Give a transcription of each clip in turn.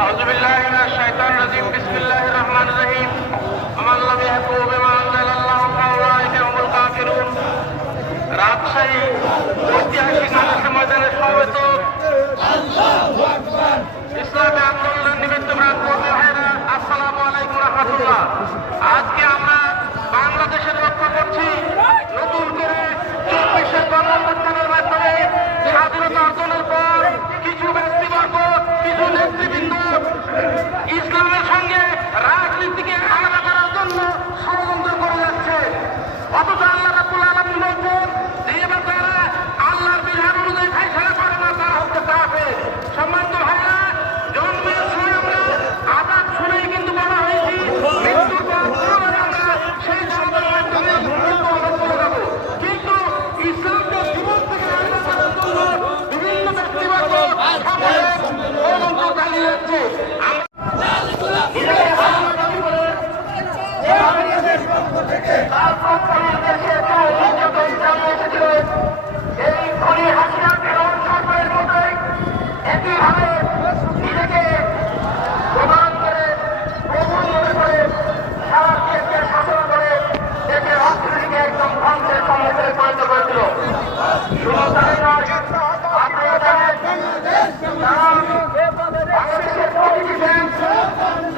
أعوذ بالله من الشيطان الرجيم بسم الله الرحمن الرحيم ومن لم يحكم بما أنزل الله فأولئك هم الكافرون রাজশাহী ঐতিহাসিক মাদ্রাসা ময়দানে সমবেত ইসলামী আন্দোলনের নিমিত্তপ্রাণ কর্মী ভাইয়েরা আসসালামু আলাইকুম রাহমাতুল্লাহ। আজকে আমরা বাংলাদেশের লক্ষ্য করছি নতুন করে 24-এর গণঅভ্যুত্থানের মাধ্যমে স্বাধীনতা অর্জনের পর কিছু ব্যক্তিবর্গ কিছু নেতৃবৃন্দ ইসলামের সঙ্গে রাজনীতিকে আলাদা করার জন্য ষড়যন্ত্র করে যাচ্ছে। অথচ আল্লাহ রাব্বুল আলামিন বলছেন যে এবার যারা আল্লাহর বিধান অনুযায়ী ফায়সালা করে না তারা হচ্ছে কাফের। সম্মানিত ভাইরা, জন্মের সময় আমরা আযাব শুনেই কিন্তু বলা হয়েছি মৃত্যুর পর পুনরায় আমরা সেই জন্মের মাধ্যমে মৃত্যু বরণ করে যাব। কিন্তু ইসলামকে জীবন থেকে আলাদা করার জন্য বিভিন্ন ব্যক্তিবর্গ ষড়যন্ত্র চালিয়ে যাচ্ছে।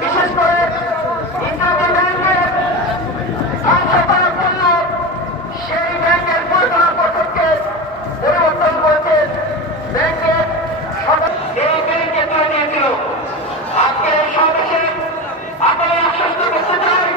বিশেষ করে ইসলামী ব্যাংকের অংশ করার জন্য সেই ব্যাংকের পরিচালনা পর্ষদকে পরিবর্তন করেছেন। ব্যাংকের এই ব্যাংকে তুলে নিয়েছিল। আজকে এই সমাবেশে আপনারা আশ্বস্ত করতে চাই